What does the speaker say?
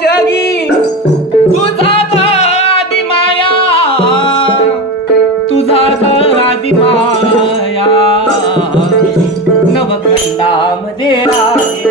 जगी तुझा आदि माया तुझा आदि माया. नवखंडामध्ये आहे